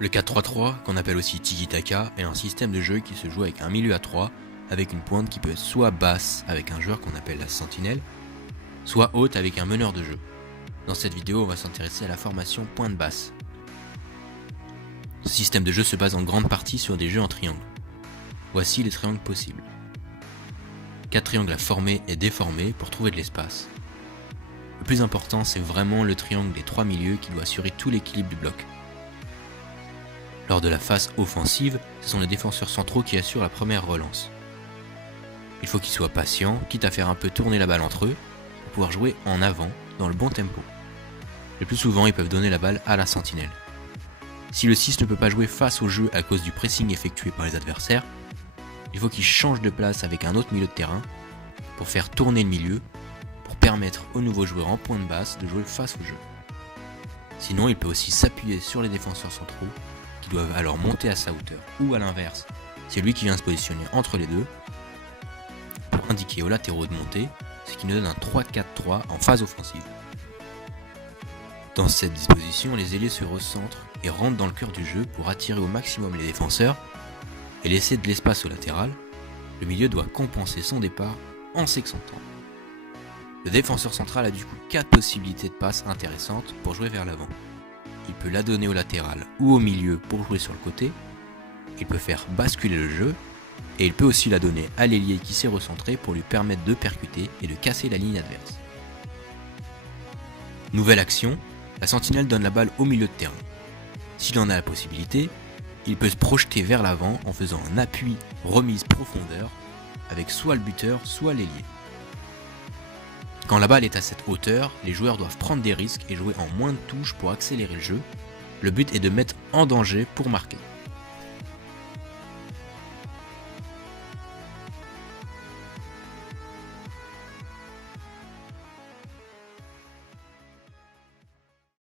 Le 4-3-3, qu'on appelle aussi tiki-taka, est un système de jeu qui se joue avec un milieu à 3, avec une pointe qui peut être soit basse avec un joueur qu'on appelle la sentinelle, soit haute avec un meneur de jeu. Dans cette vidéo, on va s'intéresser à la formation pointe basse. Ce système de jeu se base en grande partie sur des jeux en triangle. Voici les triangles possibles. 4 triangles à former et déformer pour trouver de l'espace. Le plus important, c'est vraiment le triangle des 3 milieux qui doit assurer tout l'équilibre du bloc. Lors de la phase offensive, ce sont les défenseurs centraux qui assurent la première relance. Il faut qu'ils soient patients, quitte à faire un peu tourner la balle entre eux, pour pouvoir jouer en avant, dans le bon tempo. Le plus souvent, ils peuvent donner la balle à la sentinelle. Si le 6 ne peut pas jouer face au jeu à cause du pressing effectué par les adversaires, il faut qu'il change de place avec un autre milieu de terrain pour faire tourner le milieu, pour permettre aux nouveaux joueurs en pointe basse de jouer face au jeu. Sinon, il peut aussi s'appuyer sur les défenseurs centraux qui doivent alors monter à sa hauteur, ou à l'inverse, c'est lui qui vient se positionner entre les deux pour indiquer aux latéraux de monter, ce qui nous donne un 3-4-3 en phase offensive. Dans cette disposition, les ailiers se recentrent et rentrent dans le cœur du jeu pour attirer au maximum les défenseurs et laisser de l'espace au latéral. Le milieu doit compenser son départ en s'excentrant. Le défenseur central a du coup 4 possibilités de passes intéressantes pour jouer vers l'avant. Il peut la donner au latéral ou au milieu pour jouer sur le côté, il peut faire basculer le jeu, et il peut aussi la donner à l'ailier qui s'est recentré pour lui permettre de percuter et de casser la ligne adverse. Nouvelle action, la sentinelle donne la balle au milieu de terrain. S'il en a la possibilité, il peut se projeter vers l'avant en faisant un appui remise profondeur avec soit le buteur, soit l'ailier. Quand la balle est à cette hauteur, les joueurs doivent prendre des risques et jouer en moins de touches pour accélérer le jeu. Le but est de mettre en danger pour marquer.